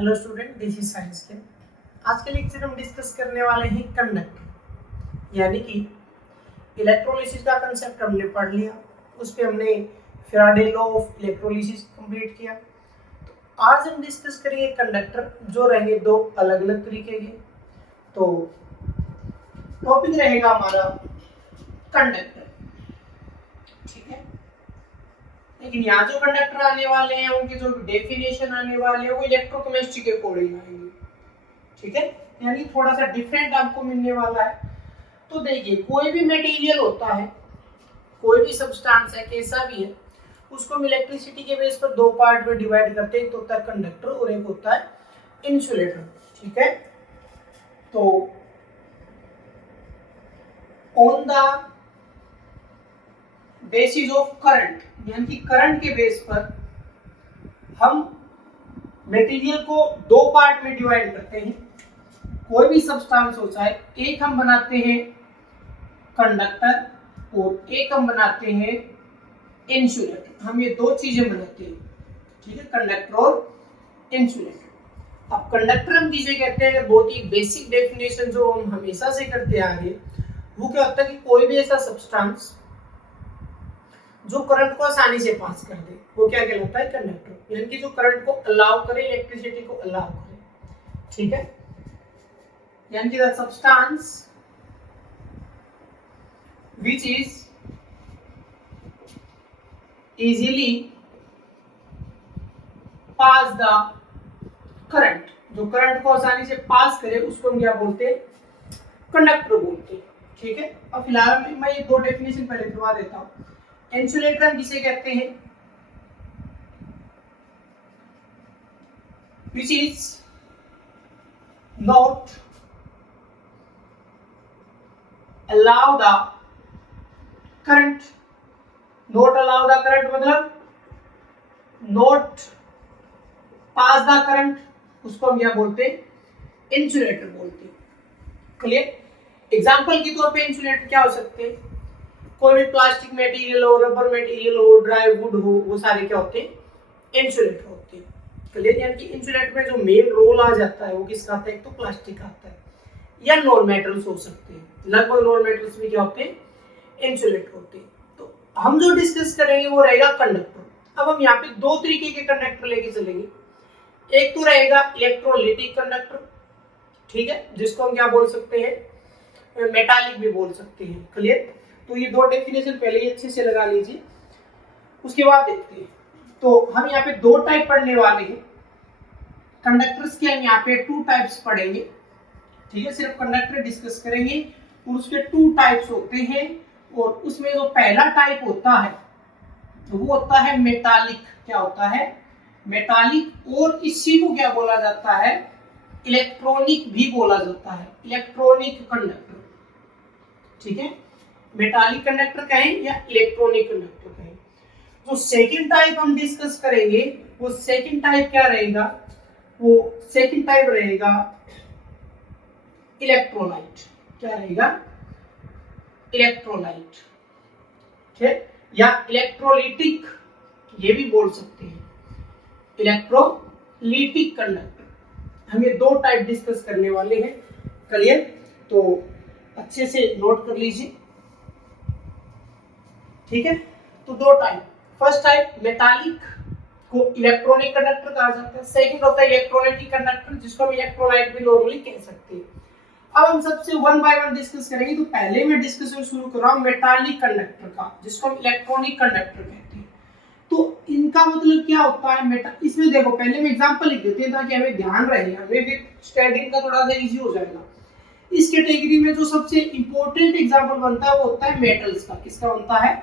Hello student, this is science के। आज के लेक्चर हम डिस्कस करने वाले हैं कंडक्टर, यानी कि इलेक्ट्रोलिसिस का कंसेप्ट हमने पढ़ लिया। उस पे हमने Faraday law of electrolysis complete किया। तो आज हम डिस्कस करेंगे कंडक्टर, जो रहेंगे दो अलग अलग तरीके के। तो टॉपिक रहेगा हमारा कंडक्टर, ठीक है। लेकिन यहाँ जो कंडक्टर आने वाले हैं उनके जो डेफिनेशन आने वाले हैं वो इलेक्ट्रोकेमिस्ट्री के अकॉर्डिंग आएंगे, ठीक है। यानी थोड़ा सा डिफरेंट आपको मिलने वाला है। तो देखिए, कोई भी मटेरियल होता है, कोई भी सब्सटेंस है, कैसा भी है, उसको हम इलेक्ट्रिसिटी के बेस पर दो पार्ट में डिवाइड करते हैं। एक तो होता है कंडक्टर और एक होता है इंसुलेटर, ठीक है। तो on the basis of current, यानी कि करंट के बेस पर हम मटेरियल को दो पार्ट में डिवाइड करते हैं। कोई भी सब्सटेंस हो, चाहे एक हम बनाते हैं कंडक्टर और एक हम बनाते हैं इंसुलेटर। हम ये दो चीजें बनाते हैं, ठीक है, कंडक्टर और इंसुलेटर। अब कंडक्टर हम किसे कहते हैं, बहुत ही बेसिक डेफिनेशन जो हम हमेशा से करते आ रहे, वो क्या होता है कि कोई भी ऐसा सब्सटेंस जो करंट को आसानी से पास कर दे, वो क्या कहलाता है, कंडक्टर। यानी कि जो करंट को अलाउ करे, इलेक्ट्रिसिटी को अलाउ करे, ठीक है। यानी कि the substance which is easily pass the current, जो करंट को आसानी से पास करे उसको हम क्या बोलते हैं, कंडक्टर बोलते हैं, ठीक है। अब फिलहाल मैं ये दो डेफिनेशन पहले करवा देता हूँ। इंसुलेटर हम किसे कहते हैं, which is not allow the current, not allow the current मतलब not pass the current, उसको हम क्या बोलते हैं, इंसुलेटर बोलते हैं। क्लियर। एग्जाम्पल के तौर पे इंसुलेटर क्या हो सकते हैं, कोई भी प्लास्टिक मटेरियल हो, रबर मटेरियल हो, ड्राई वुड हो, वो सारे क्या होते हैं, इंसुलेटर होते हैं। क्लियर। यानी कि इंसुलेटर में जो मेन रोल आ जाता है वो किसका आता है, एक तो प्लास्टिक आता है या नॉन मेटल्स हो सकते हैं। लगभग नॉन मेटल्स भी क्या होते हैं, इंसुलेटर होते हैं। तो हम जो डिस्कस करेंगे वो रहेगा कंडक्टर। अब हम यहाँ पे दो तरीके के कंडक्टर लेके चलेंगे। एक तो रहेगा इलेक्ट्रोलिटिक कंडक्टर, ठीक है, जिसको हम क्या बोल सकते हैं, मेटालिक भी बोल सकते हैं। क्लियर। तो ये दो डेफिनेशन पहले ही अच्छे से लगा लीजिए, उसके बाद देखते हैं। तो हम यहाँ पे दो टाइप पढ़ने वाले हैं कंडक्टर्स के। हम यहाँ पे टू टाइप्स पढ़ेंगे, ठीक है। सिर्फ कंडक्टर डिस्कस करेंगे और उसके टू टाइप्स होते हैं। और उसमें जो पहला टाइप होता है वो होता है मेटालिक। क्या होता है, मेटालिक। और इसी को क्या बोला जाता है, इलेक्ट्रॉनिक भी बोला जाता है, इलेक्ट्रॉनिक कंडक्टर, ठीक है। मेटालिक कंडक्टर कहें या इलेक्ट्रॉनिक कंडक्टर कहें। जो सेकंड टाइप हम डिस्कस करेंगे वो सेकंड टाइप क्या रहेगा, वो सेकंड टाइप रहेगा इलेक्ट्रोलाइट। क्या रहेगा, इलेक्ट्रोलाइट, ठीक है, या इलेक्ट्रोलिटिक ये भी बोल सकते हैं, इलेक्ट्रोलिटिक कंडक्टर। हम ये दो टाइप डिस्कस करने वाले हैं। क्लियर। तो अच्छे से नोट कर लीजिए, ठीक है। तो दो टाइप, फर्स्ट टाइप मेटालिक को इलेक्ट्रॉनिक कंडक्टर कहा जाता है। सेकंड होता है इलेक्ट्रोलाइटिक कंडक्टर, जिसको हम इलेक्ट्रोलाइट भी नॉर्मली कह सकते हैं। अब हम सबसे वन बाय वन डिस्कस करेंगे। तो पहले मैं डिस्कशन शुरू कर रहा हूं मेटालिक कंडक्टर का, जिसको हम इलेक्ट्रॉनिक कंडक्टर कहते हैं। तो इनका मतलब क्या होता है, इसमें देखो पहले मैं एग्जांपल लिख देते हैं ताकि हमें ध्यान रहे, हमें फिर स्टडिंग का थोड़ा सा इजी हो जाएगा। इस कैटेगरी में जो सबसे इंपॉर्टेंट एग्जांपल बनता है वो होता है मेटल्स का। किसका बनता है,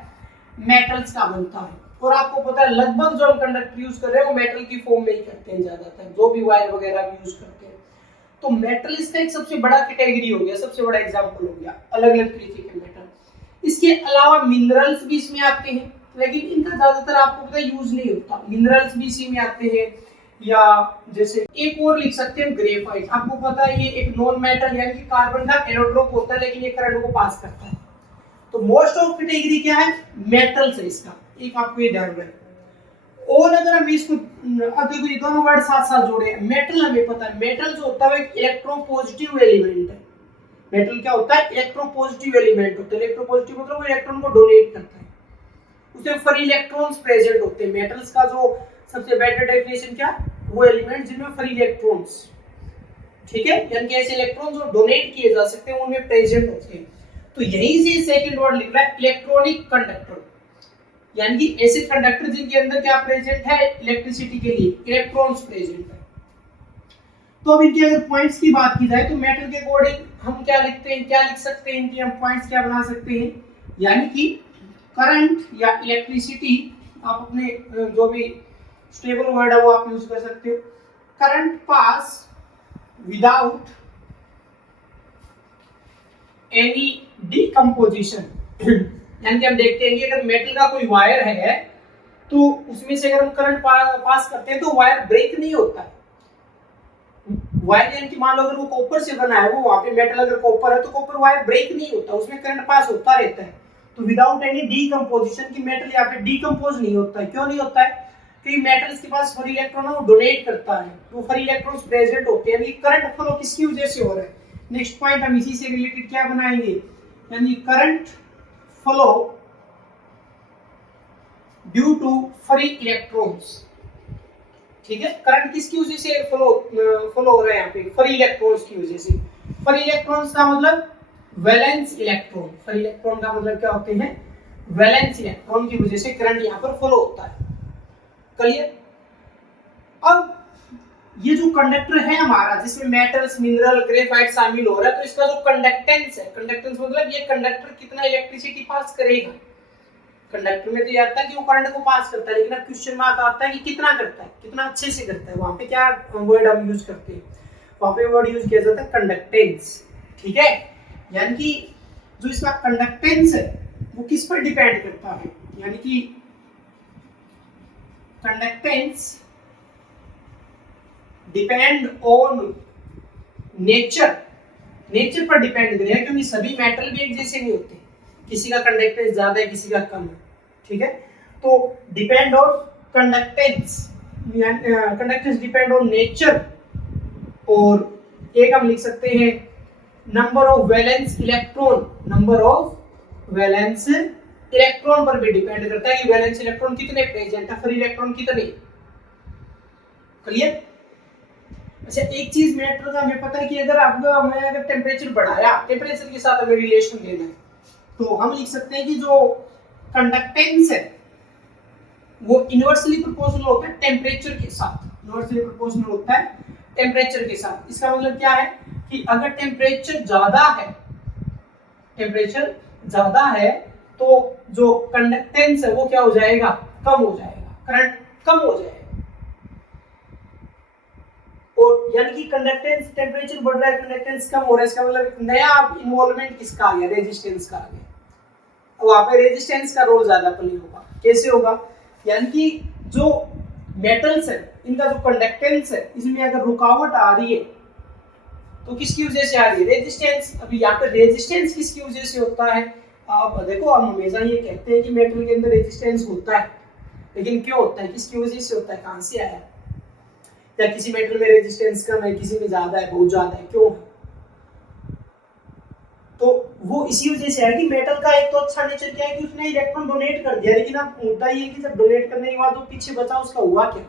मेटल्स का बनता है। और आपको पता है लगभग जो हम कंडक्टर यूज कर रहे हैं वो मेटल की फॉर्म में ही करते हैं ज्यादातर, जो भी वायर वगैरह यूज करते हैं। तो मेटल इसका एक सबसे बड़ा कैटेगरी हो गया, सबसे बड़ा एग्जांपल हो गया, अलग अलग तरीके के मेटल। इसके अलावा मिनरल्स भी इसमें आते हैं, लेकिन इनका ज्यादातर आपको पता है यूज नहीं होता। मिनरल्स भी इसी में आते हैं। या जैसे एक और लिख सकते हैं ग्रेफाइट। आपको पता है ये एक नॉन मेटल यानी कि कार्बन का एलोट्रोप होता है, लेकिन ये करंट को पास करता है। तो मोस्ट ऑफ कैटेगरी क्या है, मेटल्स है इसका, एक आपको ये ध्यान रखना। और अगर हम इसको, अब देखो ये दोनों वर्ड साथ साथ जोड़े हैं। मेटल हमें पता है, मेटल जो होता है वो इलेक्ट्रोपॉजिटिव एलिमेंट है। मेटल क्या होता है? इलेक्ट्रोपॉजिटिव एलिमेंट होता है। इलेक्ट्रोपॉजिटिव मतलब वो इलेक्ट्रॉन को डोनेट करता है, उसमें फ्री इलेक्ट्रॉन्स प्रेजेंट होते हैं। मेटल्स का जो सबसे बेटर डेफिनेशन क्या? वो एलिमेंट जिनमें फ्री इलेक्ट्रॉन्स, ठीक है, यानी कि ऐसे इलेक्ट्रॉन जो डोनेट किए जा सकते हैं उनमें प्रेजेंट होते हैं। तो यहीं से सेकंड वर्ड लिख रहा है इलेक्ट्रॉनिक कंडक्टर, यानी कि ऐसे कंडक्टर जिनके अंदर क्या प्रेजेंट है? इलेक्ट्रिसिटी के लिए इलेक्ट्रॉन्स प्रेजेंट है। तो अब इनके अगर पॉइंट्स की बात की जाए तो मेटल के अकॉर्डिंग हम क्या लिखते हैं, क्या लिख सकते हैं, इनके हम पॉइंट्स क्या बना सकते हैं, यानी कि करंट या इलेक्ट्रिसिटी, आप अपने जो भी स्टेबल वर्ड है वो आप यूज कर सकते हो। Current pass without any decomposition, यानी कि हम देखते हैं कि अगर मेटल का कोई वायर है तो उसमें से अगर हम करंट पास करते हैं तो वायर ब्रेक नहीं होता है। वायर यानी कि मान लो अगर वो कॉपर से बना है, वो वहां पे मेटल अगर कॉपर है तो कॉपर वायर ब्रेक नहीं होता, उसमें करंट पास होता रहता है। तो विदाउट एनी डीकंपोजिशन, की मेटल यहाँ पे डीकंपोज नहीं होता है। क्यों नहीं होता है? क्योंकि मेटल्स के पास फ्री इलेक्ट्रॉन है, वो डोनेट करता है, वो फ्री इलेक्ट्रॉन्स प्रेजेंट होते हैं। यानी करंट फ्लो किसकी वजह से हो रहा है? नेक्स्ट पॉइंट हम इसी से रिलेटेड क्या बनाएंगे, यानी current flow due to free electrons, ठीक है। करंट किसकी वजह से फ्लो हो रहा है? यहाँ पे फ्री इलेक्ट्रॉन्स की वजह से। फ्री इलेक्ट्रॉन्स का मतलब वैलेंस इलेक्ट्रॉन, फ्री इलेक्ट्रॉन का मतलब क्या होते हैं? वैलेंस इलेक्ट्रॉन की वजह से करंट यहाँ पर फ्लो होता है। क्लियर? अब ये जो कंडक्टर है हमारा, जिसमें मेटल्स, मिनरल, ग्रेफाइट शामिल हो रहा है, तो इसका जो कंडक्टेंस है, कंडक्टेंस मतलब ये कंडक्टर कितना इलेक्ट्रिसिटी पास करेगा। कंडक्टर में तो ये आता है कि वो करंट को पास करता है, लेकिन अब क्वेश्चन मार्क आता है कि कितना करता है, कितना अच्छे से करता है। वहां पे क्या वर्ड हम यूज करते हैं? वहां पे वर्ड यूज किया जाता है कंडक्टेंस, ठीक है। यानी कि जो इसका कंडक्टेंस है वो किस पर डिपेंड करता है, यानी कि conductance depend on nature, nature पर डिपेंड करेगा, क्योंकि सभी मेटल भी एक जैसे नहीं होते, किसी का कंडक्टेंस ज्यादा है, किसी का कम है, ठीक है। तो depend on conductance, conductance depend on nature, और एक हम लिख सकते हैं number of valence electron, number of valence electron पर भी डिपेंड करता है कि वैलेंस इलेक्ट्रॉन कितने प्रेजेंट है, फ्री इलेक्ट्रॉन कितने। क्लियर? अच्छा, एक चीज मेटर का हमें पता है कि अगर आपका मैं अगर टेम्परेचर बढ़ाया, टेम्परेचर के साथ हमें रिलेशन देना है, तो हम लिख सकते हैं कि जो कंडक्टेंस है वो इनवर्सली प्रोपोर्शनल होता है टेम्परेचर के साथ, इनवर्सली प्रोपोर्शनल होता है टेम्परेचर के साथ। इसका मतलब क्या है कि अगर टेम्परेचर ज्यादा है, टेम्परेचर ज्यादा है तो जो कंडक्टेंस है वो क्या हो जाएगा? कम हो जाएगा, करंट कम हो जाएगा। और यानी कि कंडक्टेंस, टेम्परेचर बढ़ रहा है, कंडक्टेंस कम हो रहा है, इसका मतलब नया इन्वॉल्वमेंट किसका आ गया? रेजिस्टेंस का आ गया। वहां पे रेजिस्टेंस का रोल ज्यादा प्ले होगा। कैसे होगा? यानी कि जो मेटल्स है इनका जो कंडक्टेंस है, इसमें अगर रुकावट आ रही है तो किसकी वजह से आ रही है? रेजिस्टेंस। अभी यहाँ पे रेजिस्टेंस किसकी वजह से होता है? आप देखो, हम हमेशा ये कहते हैं कि मेटल के अंदर रेजिस्टेंस होता है, लेकिन क्यों होता है, किसकी वजह से होता है, कहां से आया? या किसी मेटल में रेजिस्टेंस कम है, किसी में ज्यादा है, बहुत ज्यादा है, क्यों? तो वो इसी वजह से है कि मेटल का एक तो अच्छा नेचर क्या है कि उसने इलेक्ट्रॉन डोनेट कर दिया, लेकिन अब मुद्दा ये है कि जब डोनेट करने के बाद वो पीछे बचा, उसका हुआ क्या?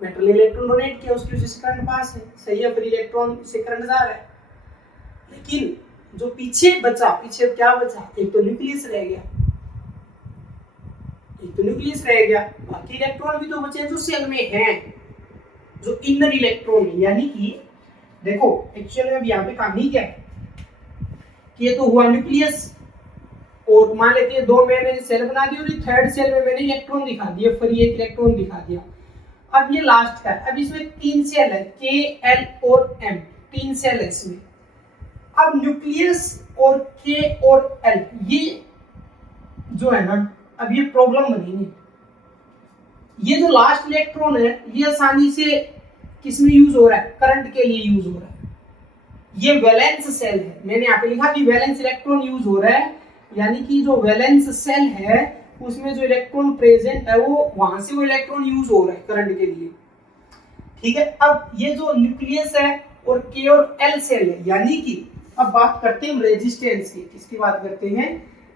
मेटल ने इलेक्ट्रॉन डोनेट किया, उसकी वजह से करंट पास है, सही है, फिर इलेक्ट्रॉन से करंट जा रहा है। लेकिन जो पीछे बचा, पीछे क्या बचा? एक तो न्यूक्लियस रह गया, एक तो न्यूक्लियस रह गया, बाकी इलेक्ट्रॉन भी तो बचे जो सेल में हैं, जो इनर इलेक्ट्रॉन है। यानी कि देखो एक्चुअल में यहाँ पे कहानी क्या है कि ये तो हुआ न्यूक्लियस, और मान लेते हैं दो मैंने सेल बना दी और थर्ड सेल में मैंने इलेक्ट्रॉन दिखा दिया, फ्री एक इलेक्ट्रॉन दिखा दिया। अब ये लास्ट का है, अब इसमें तीन सेल है, के, एल और एम, तीन सेल है इसमें। अब न्यूक्लियस और के और एल, ये जो है ना, अब ये प्रॉब्लम बनेगी। ये जो लास्ट इलेक्ट्रॉन है ये आसानी से किसमें यूज हो रहा है? करंट के लिए यूज हो रहा है। ये वैलेंस सेल है, मैंने यहाँ पे लिखा कि वैलेंस इलेक्ट्रॉन यूज हो रहा है, यानी कि जो वैलेंस सेल है उसमें जो इलेक्ट्रॉन प्रेजेंट है वो वहां से वो इलेक्ट्रॉन यूज हो रहा है करंट के लिए। ठीक है, अब ये जो न्यूक्लियस है और के और एल सेल है, यानी कि अब बात करते हैं हम रेजिस्टेंस की। किसकी बात करते हैं?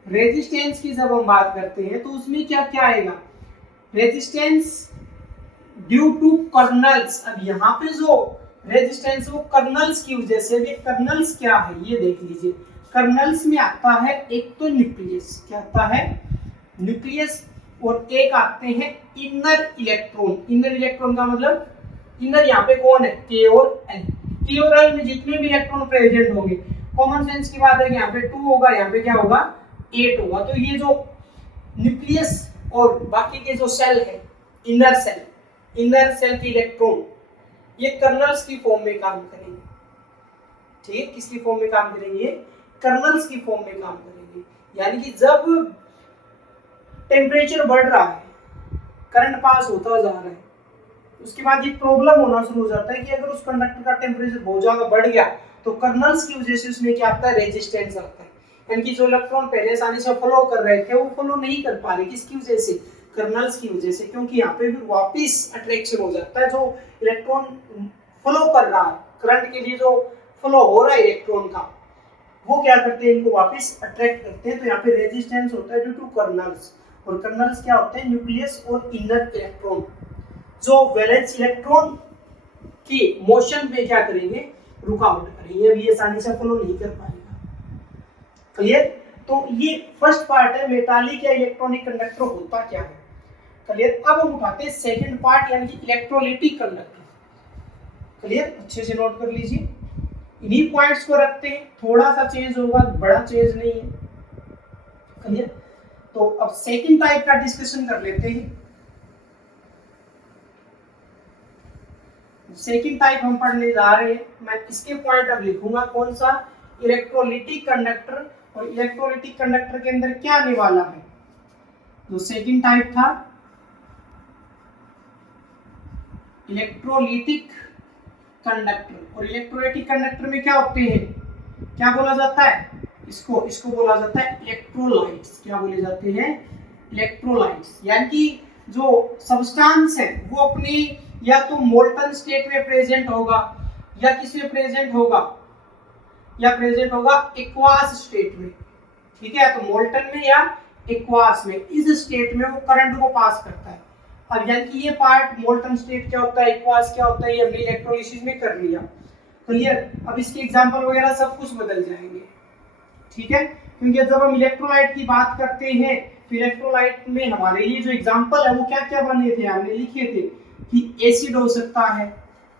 रेजिस्टेंस की जब हम बात करते हैं तो उसमें क्या क्या आएगा? Resistance due to kernels. अब यहाँ पे जो रेजिस्टेंस वो कर्नल्स की वजह से, भी कर्नल्स क्या है ये देख लीजिए। कर्नल्स में आता है एक तो न्यूक्लियस, क्या आता है? न्यूक्लियस, और एक आते हैं इनर इलेक्ट्रॉन। इनर इलेक्ट्रॉन का मतलब इनर यहाँ पे कौन है? के और एल। के और एल में जितने भी इलेक्ट्रॉन प्रेजेंट होंगे, कॉमन सेंस की बात है कि यहाँ पे 2 होगा, यहाँ पे क्या होगा? 8 होगा। तो ये जो न्यूक्लियस और बाकी के जो सेल है, इनर सेल के इलेक्ट्रॉन ये कर्नल्स की फॉर्म में काम करेंगे। ठीक है, किसकी फॉर्म में काम करेंगे? कर्नल्स की फॉर्म में काम करेंगे। यानी कि जब टेम्परेचर बढ़ रहा है, करंट पास होता जा रहा है, उसके बाद ये प्रॉब्लम होना शुरू हो जाता है कि अगर उस कंडक्टर का टेम्परेचर बहुत ज्यादा बढ़ गया तो कर्नल्स की वजह से उसमें क्या आता है? रेजिस्टेंस आता है। यानी कि जो इलेक्ट्रॉन पहले आसानी से फ्लो कर रहे थे वो फ्लो नहीं कर पा रहे। किसकी वजह से? कर्नल्स की वजह से, क्योंकि यहाँ पे भी वापिस अट्रैक्शन हो जाता है। जो इलेक्ट्रॉन फ्लो कर रहा है, करंट के लिए जो फ्लो हो रहा है इलेक्ट्रॉन का, वो क्या करते हैं? इनको वापस अट्रैक्ट करते हैं। तो यहाँ पे रेजिस्टेंस होता है ड्यू टू कर्नल्स। और कर्नल्स क्या होते हैं? न्यूक्लियस और इनर इलेक्ट्रॉन जो वैलेंस इलेक्ट्रॉन की मोशन में क्या करेंगे? रुकावट करेंगे। अभी ये आसानी से फ्लो नहीं कर पाएगा। क्लियर? तो ये फर्स्ट पार्ट है, मेटालिक या इलेक्ट्रॉनिक कंडक्टर होता क्या है। क्लियर? अब हम उठाते हैं सेकंड पार्ट, यानी कि इलेक्ट्रोलिटिक कंडक्टर। क्लियर? अच्छे से नोट कर लीजिए। इन्हीं पॉइंट्स को रखते हैं, थोड़ा सा चेंज होगा, बड़ा चेंज नहीं है। क्लियर? तो अब सेकंड टाइप का डिस्कशन कर लेते हैं। सेकंड टाइप हम पढ़ने जा रहे हैं। मैं इसके पॉइंट अब लिखूंगा, कौन सा? Electrolytic conductor. और इलेक्ट्रोलिटिक कंडक्टर के अंदर क्या आने वाला है? जो सेकंड टाइप था इलेक्ट्रोलिटिक कंडक्टर। और इलेक्ट्रोलिटिक कंडक्टर में क्या होते हैं? क्या बोला जाता है इसको बोला जाता है इलेक्ट्रोलाइट्स। क्या बोले जाते हैं? इलेक्ट्रोलाइट्स। यानी कि जो सब्सटेंस है वो अपनी या तो मोल्टन स्टेट में प्रेजेंट होगा, या किसमें प्रेजेंट होगा? या प्रेजेंट होगा एक्वास स्टेट में। ठीक है, तो मोल्टन में या एक्वास में, इस स्टेट में वो करंट को पास करता है। अब यानी कि ये पार्ट मोल्टन स्टेट क्या होता है, एक्वास क्या होता है, ये हमने इलेक्ट्रोलिसिस में कर लिया। क्लियर? अब इसके एग्जांपल वगैरह सब कुछ बदल जाएंगे। ठीक है, क्योंकि जब हम इलेक्ट्रोलाइट की बात करते हैं तो इलेक्ट्रोलाइट में हमारे लिए जो एग्जांपल है वो क्या क्या बने थे, हमने लिखे थे कि एसिड हो सकता है,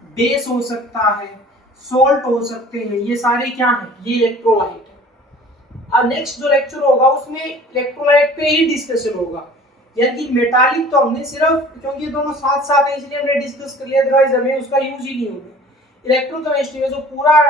बेस हो सकता है, सोल्ट हो सकते हैं। ये सारे क्या हैं? ये इलेक्ट्रोलाइट है। अब नेक्स्ट जो लेक्चर होगा उसमें इलेक्ट्रोलाइट पे ही डिस्कशन होगा। यानी कि मेटालिक तो हमने सिर्फ, क्योंकि ये दोनों साथ साथ है इसलिए हमने डिस्कस कर लिया, अदरवाइज हमें उसका यूज ही नहीं होगा। इलेक्ट्रोकेमिस्ट्री में जो पूरा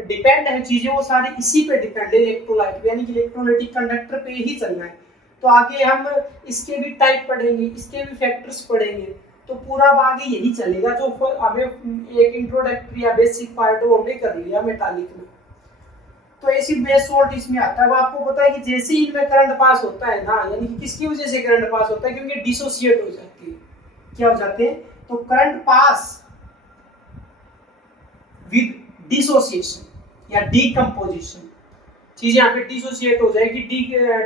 डिपेंड है चीजें, वो सारी इसी पे डिपेंड है, इलेक्ट्रोलाइट पे, यानी कि इलेक्ट्रोलाइटिक कंडक्टर पे ही चलना है। तो आगे हम इसके भी टाइप पढ़ेंगे, इसके भी फैक्टर्स पढ़ेंगे, तो पूरा आगे यही चलेगा। जो हमें एक इंट्रोडक्टरी या बेसिक पार्ट वो हमने कर लिया मेटालिक में। तो एसिड बेस सोल्ट इसमें आता है। वो आपको पता है कि जैसे ही इनमें करंट पास होता है ना, यानी कि किसकी वजह से करंट पास होता है? क्योंकि डिसोसिएट हो जाती है। क्या हो जाते हैं? तो करंट पास विद डिसोसिएशन या डीकंपोजिशन, चीज यहाँ पे डिसोसिएट हो जाएगी,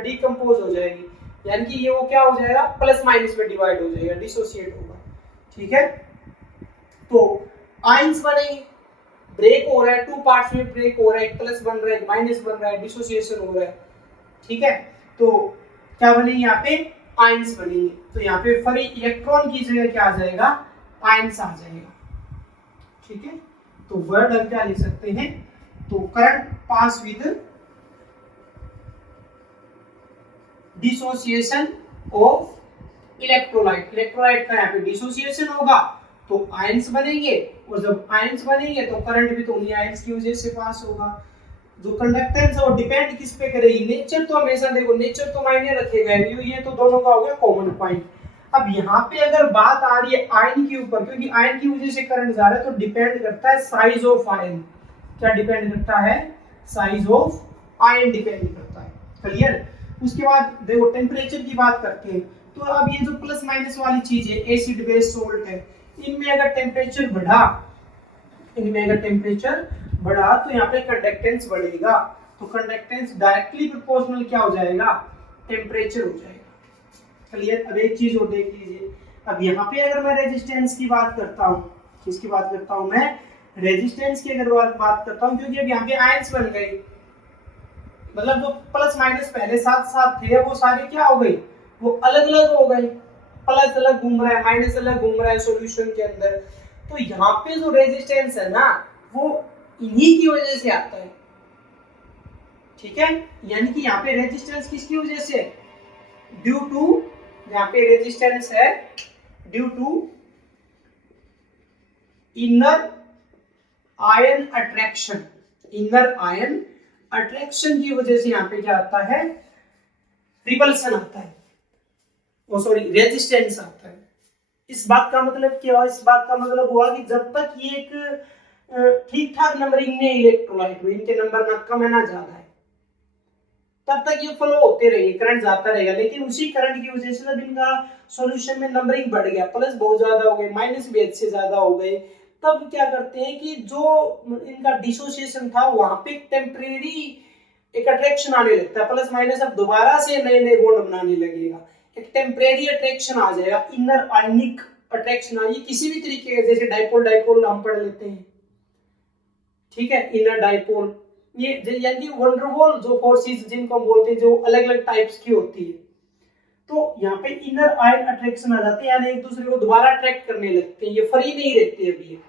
डीकंपोज हो जाएगी, यानी कि ये वो क्या हो जाएगा? प्लस माइनस में डिवाइड हो जाएगा, डिसोसिएट होगा। ठीक है, तो आयंस बनेंगे, ब्रेक हो रहा है, 2 पार्ट्स में ब्रेक हो रहा है, एक प्लस बन रहा है, एक माइनस बन रहा है, डिसोसिएशन हो रहा है। ठीक है, तो क्या बनेंगे? यहाँ पे आयंस बनेंगे। तो यहाँ पे फ्री इलेक्ट्रॉन की जगह क्या आ जाएगा? आयंस आ जाएगा। ठीक है, तो वर्ड हम क्या लिख सकते हैं? तो current pass with dissociation of electrolyte. Electrolyte का यहाँ पे डिसोसिएशन होगा तो आयंस बनेंगे, और जब आयंस बनेंगे तो करंट भी तो उन्हीं आयंस की वजह से पास होगा। जो कंडक्टेंस है वो डिपेंड किस पे करेगी? नेचर तो हमेशा देखो, नेचर तो मायने रखेगा, ये तो दोनों का हो गया कॉमन पॉइंट। अब यहाँ पे अगर बात आ रही है आयन के ऊपर, क्योंकि आयन की वजह से करंट जा रहा है, तो डिपेंड करता है साइज ऑफ आयन। क्या डिपेंड करता है? साइज ऑफ आयन डिपेंड करता है। क्लियर? उसके बाद देखो टेम्परेचर की बात करते हैं, तो अब ये जो प्लस माइनस वाली चीज है, एसिड बेस सोल्ट है, इनमें अगर टेम्परेचर बढ़ा, तो यहाँ पे कंडक्टेंस बढ़ेगा, तो कंडक्टेंस डायरेक्टली प्रोपोर्शनल क्या हो जाएगा, टेम्परेचर हो जाएगा। क्लियर। अब एक चीज और देख लीजिए, अब यहाँ पे अगर मैं रेजिस्टेंस की बात करता हूँ, किसकी बात करता हूँ मैं, रेजिस्टेंस की अगर बात करता हूँ, क्योंकि अब यहाँ पे आयंस बन गए, मतलब जो प्लस माइनस पहले साथ साथ थे वो सारे क्या हो गए, वो अलग अलग हो गए, प्लस अलग घूम रहा है, माइनस अलग घूम रहा है सॉल्यूशन के अंदर। तो यहाँ पे जो रेजिस्टेंस है ना, वो इन्हीं की वजह से आता है, ठीक है। यानी कि यहाँ पे रेजिस्टेंस किसकी वजह से, ड्यू टू, यहाँ पे रेजिस्टेंस है due to inner ion attraction, inner ion attraction की वजह से यहाँ पे क्या आता है, रिपल्सन आता है, ओ सॉरी रेजिस्टेंस आता है। इस बात का मतलब क्या हुआ, इस बात का मतलब हुआ कि जब तक ये एक ठीक ठाक नंबरिंग में इलेक्ट्रोलाइट में इनके नंबर ना कम है ना ज्यादा है, तब तक ये फ्लो होते रहेंगे, करंट जाता रहेगा। लेकिन उसी करंट की वजह से जब इनका सॉल्यूशन में नंबरिंग बढ़ गया, प्लस बहुत ज्यादा हो गए, माइनस भी से ज्यादा हो गए, तब क्या करते हैं कि जो इनका डिसोसिएशन था वहां पे टेम्परेरी एक अट्रैक्शन आने लगता है, प्लस माइनस अब दोबारा से नए नए बॉन्ड बनाने लगेगा, एक टेम्परेरी अट्रैक्शन आ जाएगा, इनर आयनिक अट्रैक्शन आ, ये किसी भी तरीके का, जैसे डाइपोल डाइपोल हम पढ़ लेते हैं, ठीक है, इनर डाइपोल, ये यानी कि वंडरवॉल जो फोर्सेस जिनको हम बोलते हैं, जो अलग अलग टाइप्स की होती है, तो यहाँ पे इनर आयन अट्रैक्शन आ जाते हैं, यानी एक दूसरे को दोबारा अट्रैक्ट करने लगते हैं, ये फ्री नहीं रहते अभी,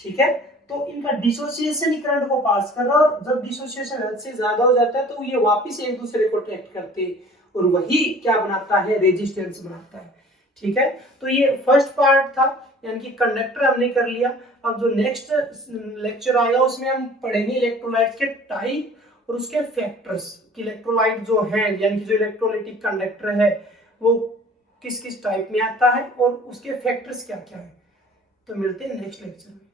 ठीक है। तो इनका डिसोसिएशन ही करंट को पास कर रहा है, और जब डिसोसिएशन हद से ज्यादा हो जाता है तो ये वापस एक दूसरे को अट्रैक्ट करते हैं, और वही क्या बनाता है, रेजिस्टेंस बनाता है, ठीक है। तो ये फर्स्ट पार्ट था, यानी कि कंडक्टर हमने कर लिया। अब जो नेक्स्ट लेक्चर आएगा उसमें हम पढ़ेंगे इलेक्ट्रोलाइट्स के टाइप और उसके फैक्टर्स, कि इलेक्ट्रोलाइट जो है, यानी कि जो इलेक्ट्रोलाइटिक कंडक्टर है वो किस किस टाइप में आता है और उसके फैक्टर्स क्या क्या है। तो मिलते हैं नेक्स्ट लेक्चर में।